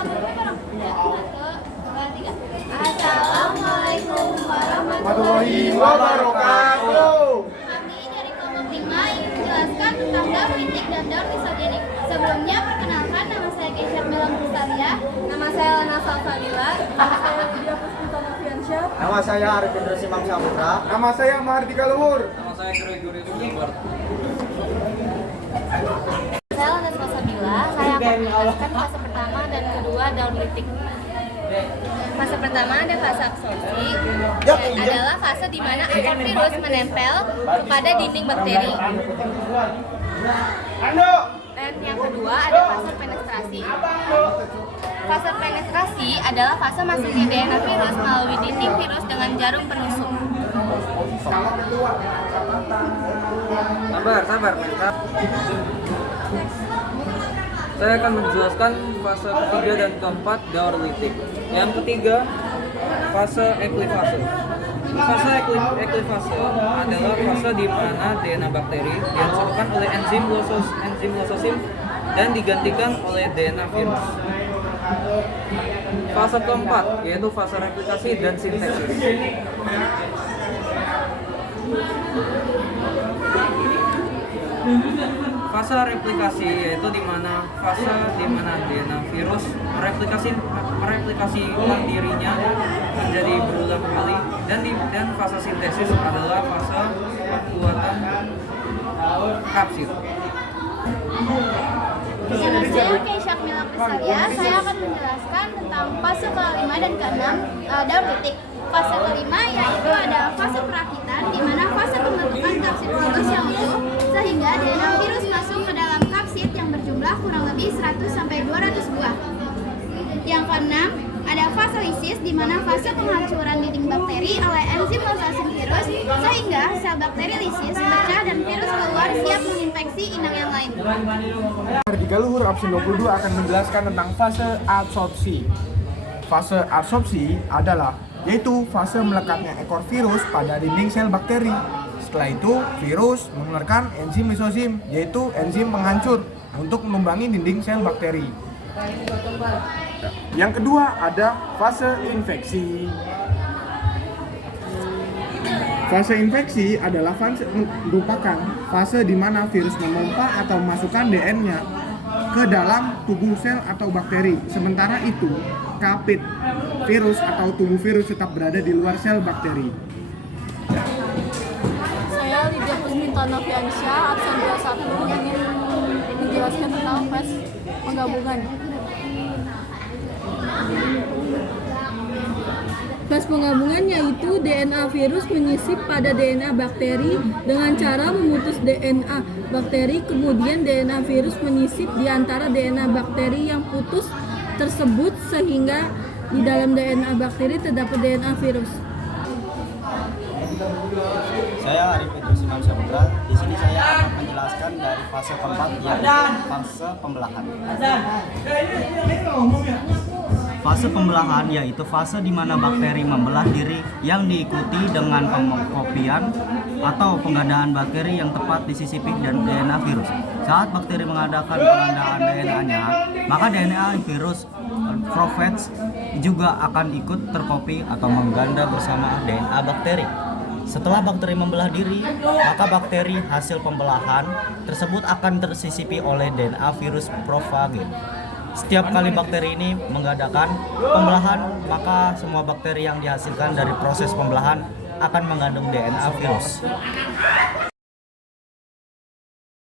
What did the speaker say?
Assalamualaikum warahmatullahi wabarakatuh. Kami dari kelompok 5 ingin menjelaskan tentang daur litik dan daur misogenik. Sebelumnya, perkenalkan, nama saya Keisha Milam Kustalia. Nama saya Lana Salsalila. Nama saya Lydia Puspita Noviansyah. Nama saya Arifin Simam Saputra. Nama saya Mahardika Luhur. Nama saya Gregory Tulibar. Saya Lana Salsalila. Saya akan menjelaskan fase pertama dan kedua daur litik. Fase pertama ada fase absorpsi, adalah fase di mana akar virus menempel kepada dinding bakteri. Dan yang kedua ada fase penetrasi. Fase penetrasi adalah fase masuknya DNA virus melalui dinding virus dengan jarum penusuk. Sabar. Saya akan menjelaskan fase ketiga dan keempat daur litik. Yang ketiga, fase eklifase. Fase eklifase adalah fase di mana DNA bakteri dihancurkan oleh enzim lysosim dan digantikan oleh DNA virus. Fase keempat yaitu fase replikasi dan sintesis. Fase replikasi yaitu fase di mana DNA virus mereplikasi ulang dirinya menjadi berulang kali, dan fase sintesis adalah fase pembuatan kapsid. Nama saya Keisha Milam Kustalia. Saya akan menjelaskan tentang fase ke-5 dan ke-6 daur litik. Fase ke-5 yaitu ada fase perakitan, di mana fase pembentukan kapsid virus yang utuh sehingga DNA virus masuk ke dalam kapsid yang berjumlah kurang lebih 100-200 buah. Yang ke-6 ada fase lisis, di mana fase penghancuran dinding bakteri oleh enzim lysosim virus sehingga sel bakteri lisis pecah dan virus keluar siap menginfeksi inang yang lain. Mahardika Luhur absen 22 akan menjelaskan tentang fase adsorpsi. Fase adsorpsi adalah yaitu fase melekatnya ekor virus pada dinding sel bakteri. Setelah itu, virus mengeluarkan enzim lisosim, yaitu enzim penghancur, untuk menumbangi dinding sel bakteri. Yang kedua ada fase infeksi. Fase infeksi adalah merupakan fase di mana virus memompa atau memasukkan DNA ke dalam tubuh sel atau bakteri. Sementara itu, kapit virus atau tubuh virus tetap berada di luar sel bakteri. Saya Lydia Puspita Noviansyah, absen 21, ingin menjelaskan tentang fase penggabungan. Fase penggabungan yaitu DNA virus menyisip pada DNA bakteri dengan cara memutus DNA bakteri, kemudian DNA virus menyisip di antara DNA bakteri yang putus tersebut sehingga di dalam DNA bakteri terdapat DNA virus. Saya Arifin Simam Saputra. Di sini saya akan menjelaskan dari fase keempat yaitu fase pembelahan. Fase pembelahan yaitu fase di mana bakteri membelah diri yang diikuti dengan pengkopian atau penggandaan bakteri yang tepat disisipi dan DNA virus. Saat bakteri mengadakan penggandaan DNA-nya, maka DNA virus prophets juga akan ikut terkopi atau mengganda bersama DNA bakteri. Setelah bakteri membelah diri, maka bakteri hasil pembelahan tersebut akan tersisipi oleh DNA virus prophage. Setiap kali bakteri ini mengadakan pembelahan, maka semua bakteri yang dihasilkan dari proses pembelahan akan mengandung DNA virus.